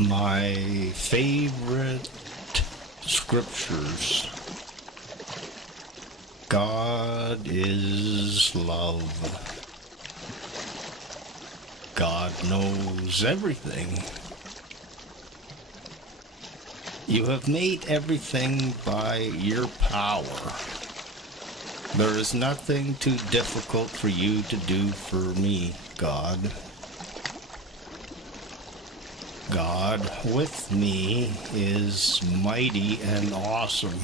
My favorite scriptures. God is love. God knows everything. You have made everything by your power. There is nothing too difficult for you to do for me, God. God with me is mighty and awesome.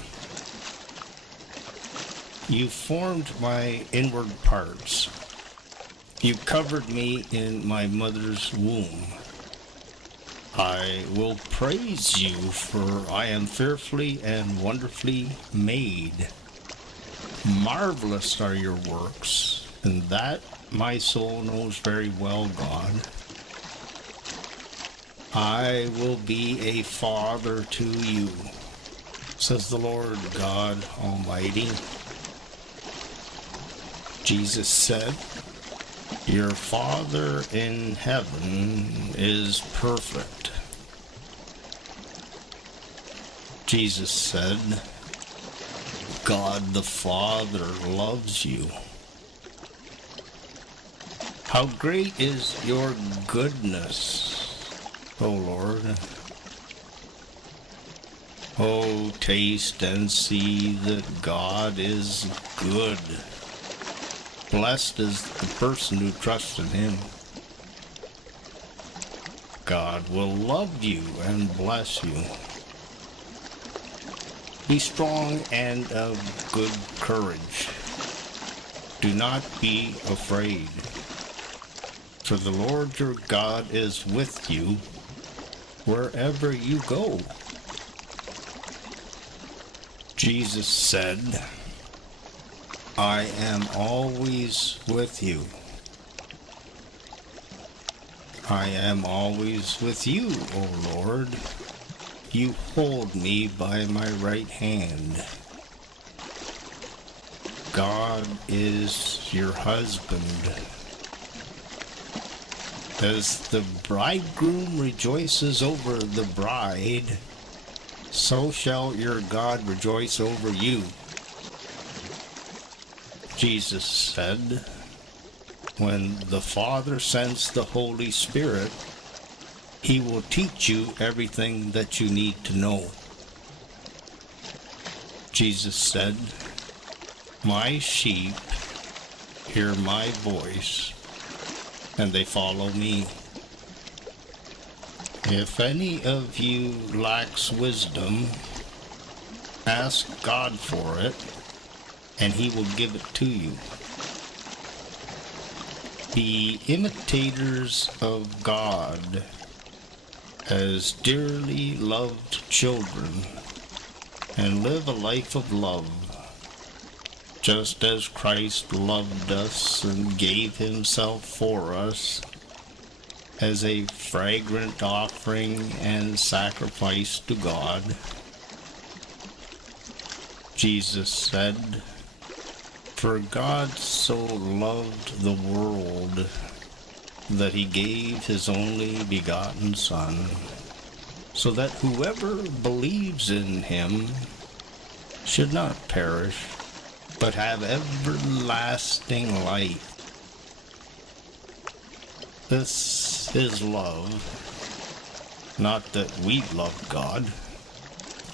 You formed my inward parts. You covered me in my mother's womb. I will praise you, for I am fearfully and wonderfully made. Marvelous are your works, and that my soul knows very well, God. I will be a father to you, says the Lord God Almighty. Jesus said, your Father in heaven is perfect. Jesus said, God the Father loves you. How great is your goodness, O Lord. Oh, taste and see that God is good. Blessed is the person who trusts in him. God will love you and bless you. Be strong and of good courage. Do not be afraid, for the Lord your God is with you wherever you go. Jesus said, I am always with you. I am always with you, O Lord. You hold me by my right hand. God is your husband. As the bridegroom rejoices over the bride, so shall your God rejoice over you. Jesus said, when the Father sends the Holy Spirit, he will teach you everything that you need to know. Jesus said, my sheep hear my voice, and they follow me. If any of you lacks wisdom, ask God for it, and he will give it to you. Be imitators of God as dearly loved children, and live a life of love, just as Christ loved us and gave himself for us as a fragrant offering and sacrifice to God. Jesus said, for God so loved the world that he gave his only begotten Son, so that whoever believes in him should not perish, but have everlasting life. This is love, not that we loved God,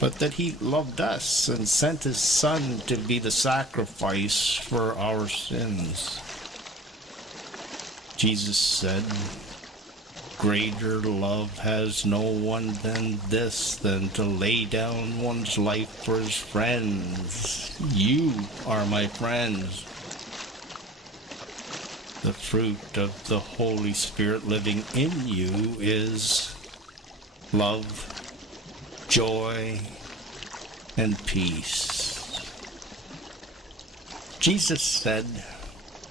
but that he loved us and sent his Son to be the sacrifice for our sins. Jesus said, greater love has no one than this, than to lay down one's life for his friends. You are my friends. The fruit of the Holy Spirit living in you is love, joy, and peace. Jesus said,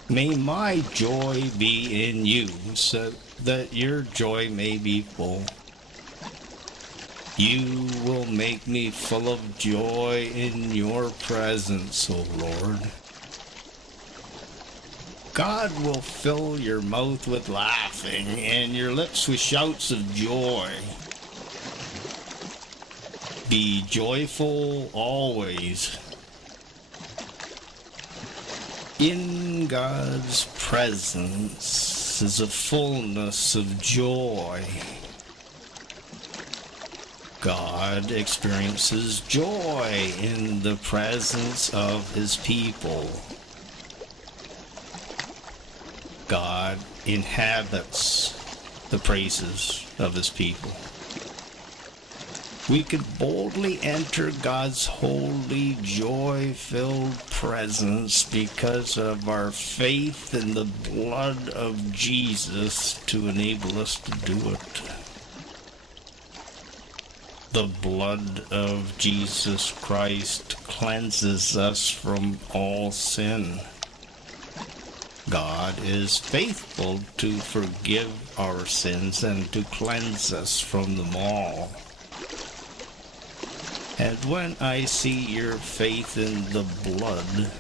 may my joy be in you, so that your joy may be full. You will make me full of joy in your presence, O Lord. God will fill your mouth with laughing and your lips with shouts of joy. Be joyful always. In God's presence is a fullness of joy. God experiences joy in the presence of his people. God inhabits the praises of his people. We could boldly enter God's holy, joy-filled presence because of our faith in the blood of Jesus to enable us to do it. The blood of Jesus Christ cleanses us from all sin. God is faithful to forgive our sins and to cleanse us from them all. And when I see your faith in the blood,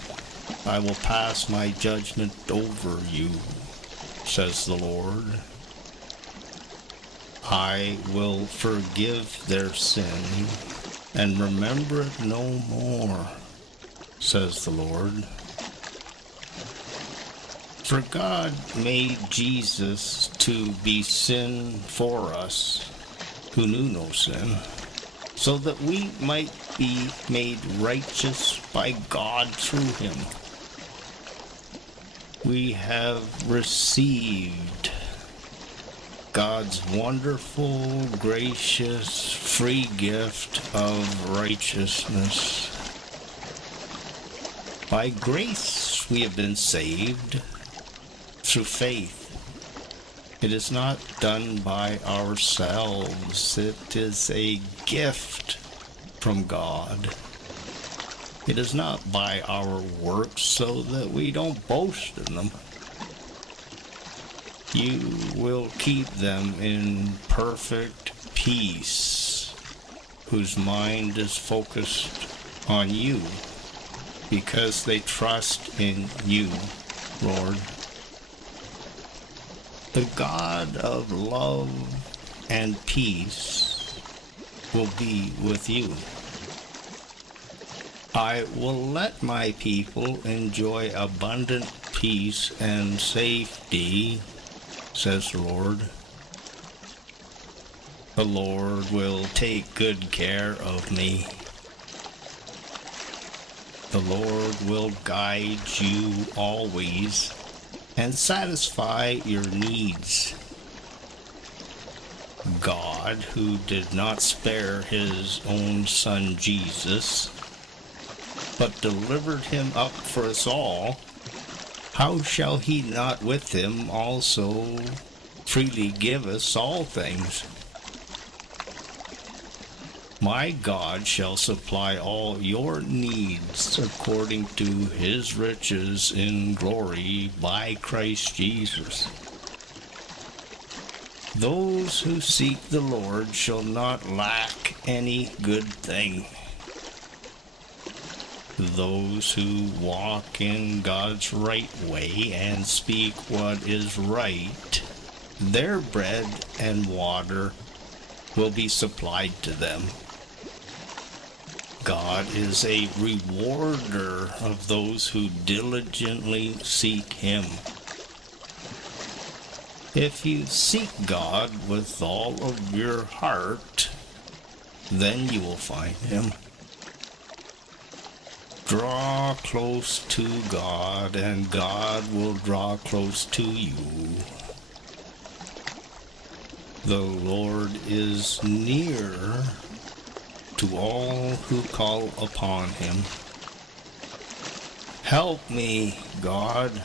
I will pass my judgment over you, says the Lord. I will forgive their sin and remember it no more, says the Lord. For God made Jesus to be sin for us, who knew no sin, so that we might be made righteous by God through him. We have received God's wonderful, gracious, free gift of righteousness. By grace we have been saved through faith. It is not done by ourselves. It is a gift from God. It is not by our works, so that we don't boast in them. You will keep them in perfect peace, whose mind is focused on you, because they trust in you, Lord. The God of love and peace will be with you. I will let my people enjoy abundant peace and safety, says the Lord. The Lord will take good care of me. The Lord will guide you always and satisfy your needs. God, who did not spare his own Son Jesus, but delivered him up for us all, how shall he not with him also freely give us all things? My God shall supply all your needs according to his riches in glory by Christ Jesus. Those who seek the Lord shall not lack any good thing. Those who walk in God's right way and speak what is right, their bread and water will be supplied to them. God is a rewarder of those who diligently seek him. If you seek God with all of your heart, then you will find him. Draw close to God, and God will draw close to you. The Lord is near to all who call upon him. Help me, God.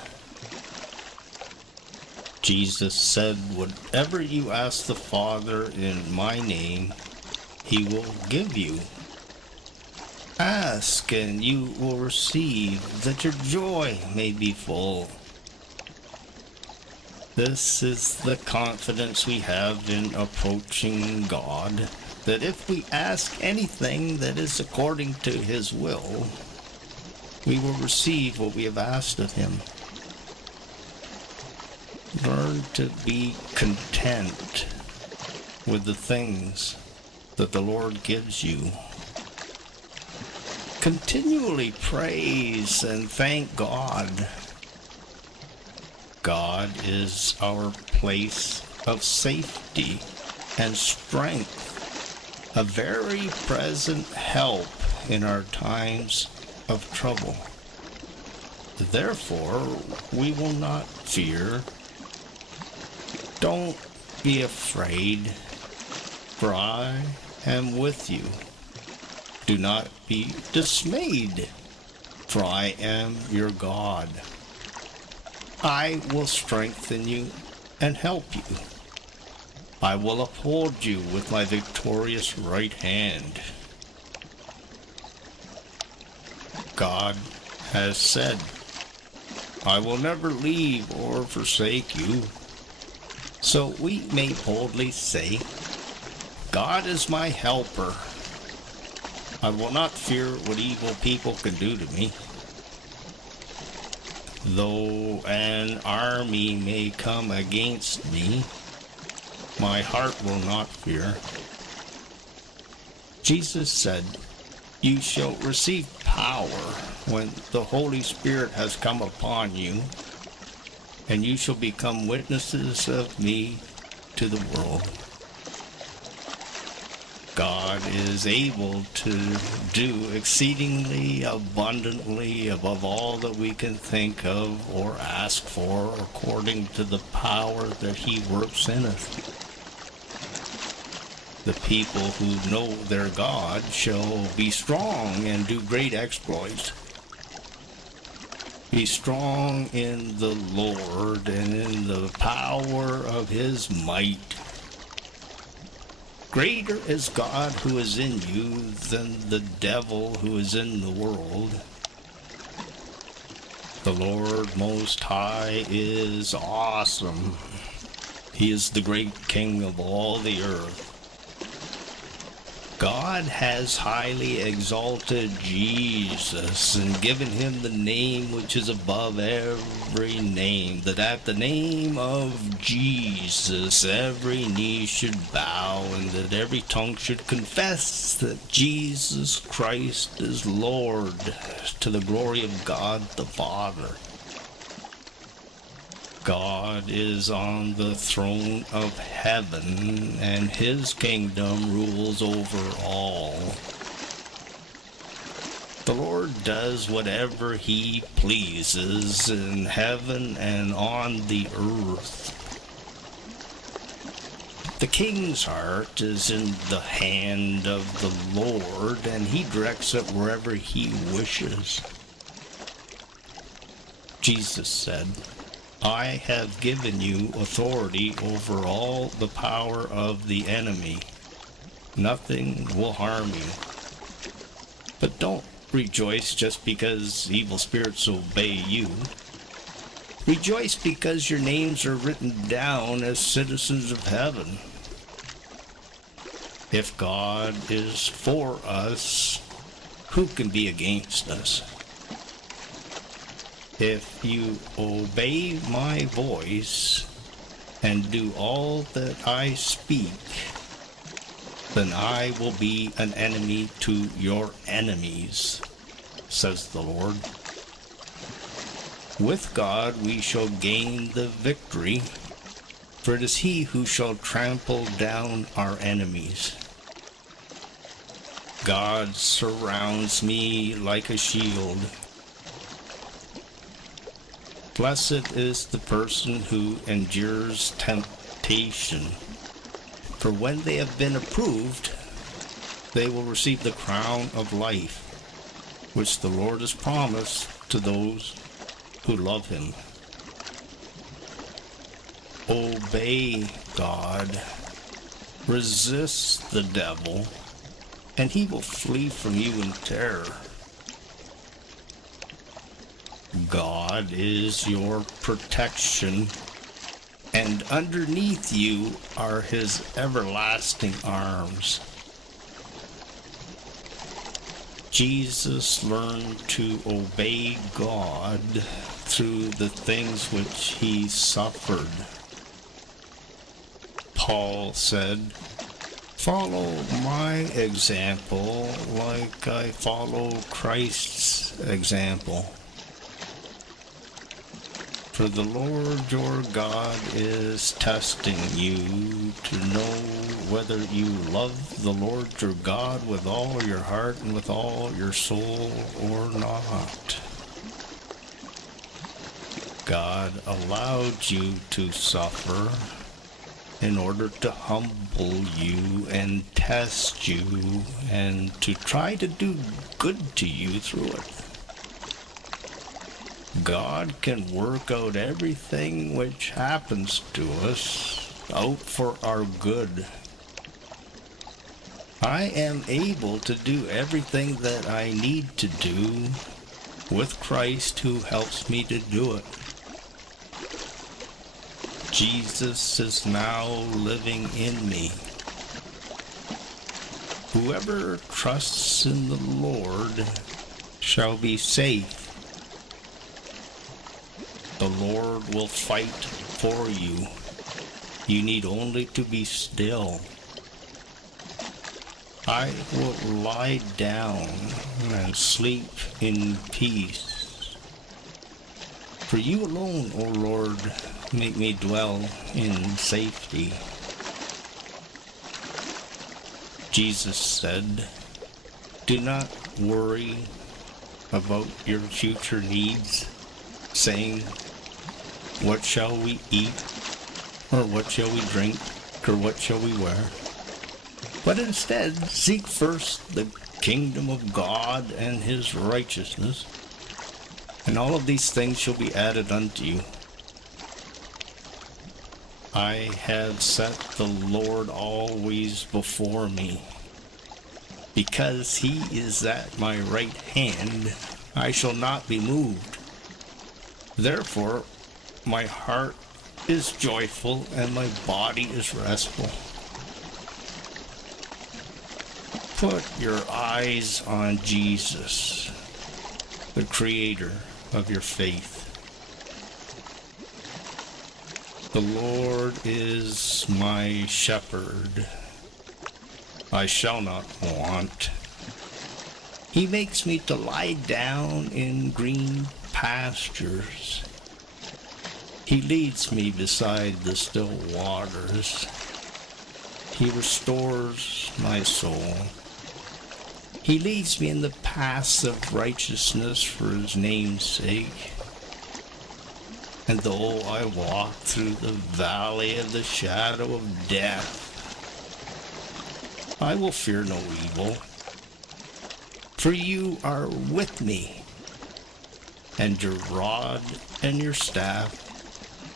Jesus said, whatever you ask the Father in my name, he will give you. Ask, and you will receive, that your joy may be full. This is the confidence we have in approaching God, that if we ask anything that is according to his will, we will receive what we have asked of him. Learn to be content with the things that the Lord gives you. continually praise and thank God. God is our place of safety and strength, a very present help in our times of trouble. Therefore, we will not fear. Don't be afraid, for I am with you. Do not be dismayed, for I am your God. I will strengthen you and help you. I will uphold you with my victorious right hand. God has said, I will never leave or forsake you. So we may boldly say, God is my helper. I will not fear what evil people can do to me. Though an army may come against me, my heart will not fear. Jesus said, you shall receive power when the Holy Spirit has come upon you, and you shall become witnesses of me to the world. God is able to do exceedingly abundantly above all that we can think of or ask for, according to the power that he works in us. The people who know their God shall be strong and do great exploits. Be strong in the Lord and in the power of his might. Greater is God who is in you than the devil who is in the world. The Lord Most High is awesome. He is the great King of all the earth. God has highly exalted Jesus and given him the name which is above every name, that at the name of Jesus every knee should bow and that every tongue should confess that Jesus Christ is Lord, to the glory of God the Father. God is on the throne of heaven, and his kingdom rules over all. The Lord does whatever he pleases in heaven and on the earth. The king's heart is in the hand of the Lord, and he directs it wherever he wishes. Jesus said, I have given you authority over all the power of the enemy. Nothing will harm you. But don't rejoice just because evil spirits obey you. Rejoice because your names are written down as citizens of heaven. If God is for us, who can be against us? If you obey my voice and do all that I speak, then I will be an enemy to your enemies, says the Lord. With God we shall gain the victory, for it is he who shall trample down our enemies. God surrounds me like a shield. Blessed is the person who endures temptation, for when they have been approved, they will receive the crown of life, which the Lord has promised to those who love him. Obey God, resist the devil, and he will flee from you in terror. God is your protection, and underneath you are his everlasting arms. Jesus learned to obey God through the things which he suffered. Paul said, Follow my example like I follow Christ's example. For the Lord your God is testing you to know whether you love the Lord your God with all your heart and with all your soul or not. God allowed you to suffer in order to humble you and test you and to try to do good to you through it. God can work out everything which happens to us out for our good. I am able to do everything that I need to do with Christ who helps me to do it. Jesus is now living in me. Whoever trusts in the Lord shall be safe. The Lord will fight for you. You need only to be still. I will lie down and sleep in peace. For you alone, O Lord, make me dwell in safety. Jesus said, do not worry about your future needs, saying, what shall we eat, or what shall we drink, or what shall we wear? But instead, seek first the kingdom of God and his righteousness, and all of these things shall be added unto you. I have set the Lord always before me. Because he is at my right hand, I shall not be moved. Therefore, my heart is joyful and my body is restful. Put your eyes on Jesus, the Creator of your faith. The Lord is my shepherd. I shall not want. He makes me to lie down in green pastures. He leads me beside the still waters. He restores my soul. He leads me in the paths of righteousness for his name's sake. And though I walk through the valley of the shadow of death, I will fear no evil. For you are with me, and your rod and your staff,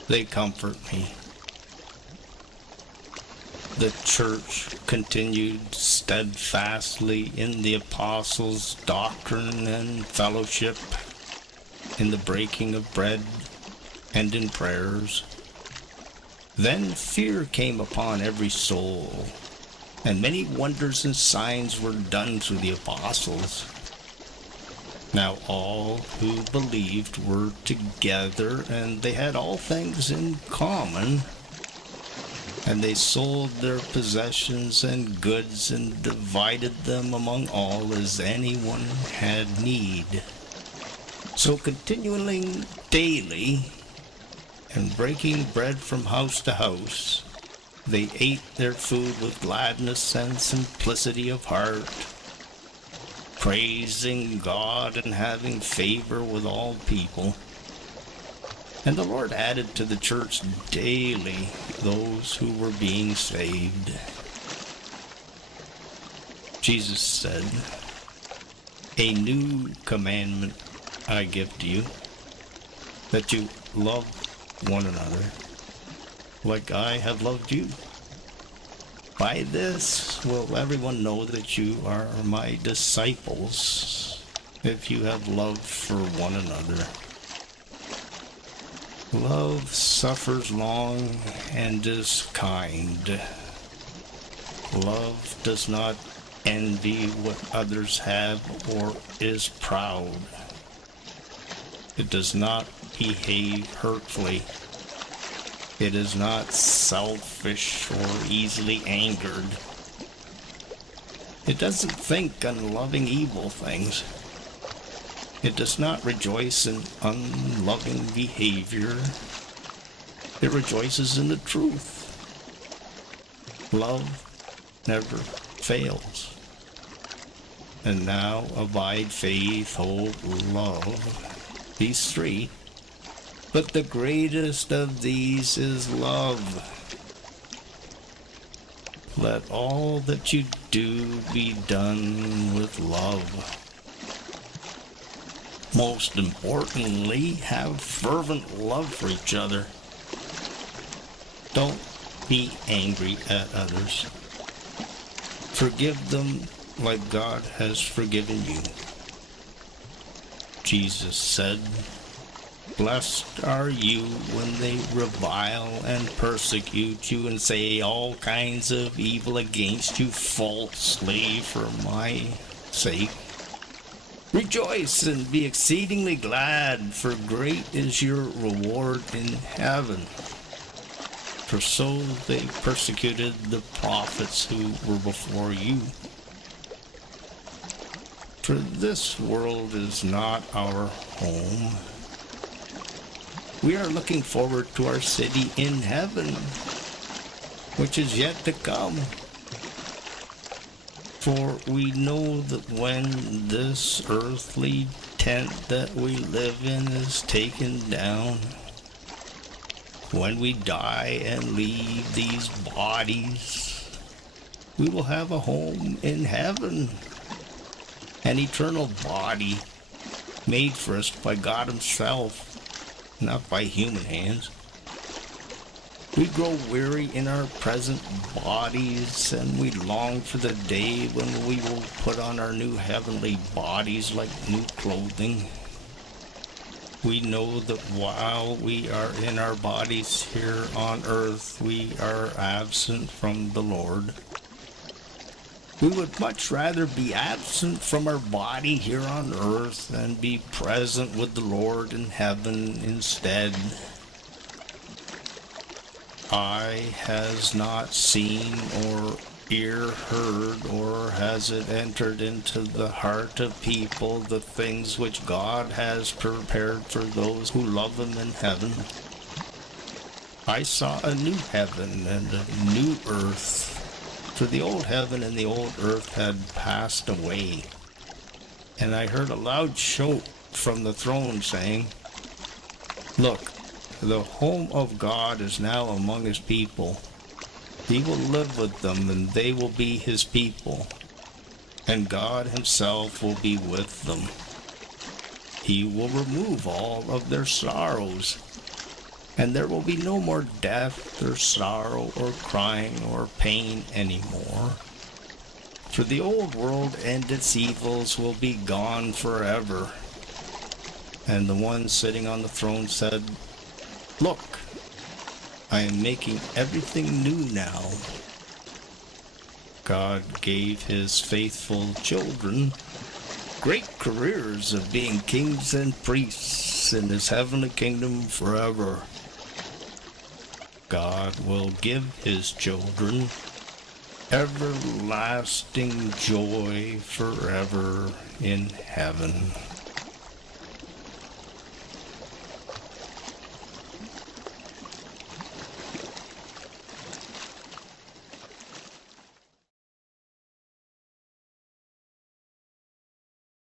they comfort me. The church continued steadfastly in the apostles' doctrine and fellowship, in the breaking of bread and in prayers. Then fear came upon every soul, and many wonders and signs were done through the apostles. Now all who believed were together, and they had all things in common. And they sold their possessions and goods and divided them among all as anyone had need. So continuing daily and breaking bread from house to house, they ate their food with gladness and simplicity of heart, praising God and having favor with all people. And the Lord added to the church daily those who were being saved. Jesus said, a new commandment I give to you, that you love one another like I have loved you. By this will everyone know that you are my disciples, if you have love for one another. Love suffers long and is kind. Love does not envy what others have or is proud. It does not behave hurtfully. It is not selfish or easily angered. It doesn't think on loving evil things. It does not rejoice in unloving behavior. It rejoices in the truth. Love never fails. And now abide faith, hope, love. These three. But the greatest of these is love. Let all that you do be done with love. Most importantly, have fervent love for each other. Don't be angry at others. Forgive them like God has forgiven you. Jesus said, "Blessed are you when they revile and persecute you and say all kinds of evil against you falsely for my sake. Rejoice and be exceedingly glad, for great is your reward in heaven. For so they persecuted the prophets who were before you. For this world is not our home. We are looking forward to our city in heaven, which is yet to come. For we know that when this earthly tent that we live in is taken down, when we die and leave these bodies, we will have a home in heaven, an eternal body made for us by God Himself, not by human hands. We grow weary in our present bodies, and we long for the day when we will put on our new heavenly bodies like new clothing. We know that while we are in our bodies here on earth, we are absent from the Lord. We would much rather be absent from our body here on earth than be present with the Lord in heaven instead. Eye has not seen or ear heard, or has it entered into the heart of people the things which God has prepared for those who love Him in heaven. I saw a new heaven and a new earth, for the old heaven and the old earth had passed away. And I heard a loud shout from the throne saying, "Look, the home of God is now among His people. He will live with them, and they will be His people, and God Himself will be with them. He will remove all of their sorrows, and there will be no more death or sorrow or crying or pain anymore. For the old world and its evils will be gone forever." And the one sitting on the throne said, "Look, I am making everything new now." God gave His faithful children great careers of being kings and priests in His heavenly kingdom forever. God will give His children everlasting joy forever in heaven.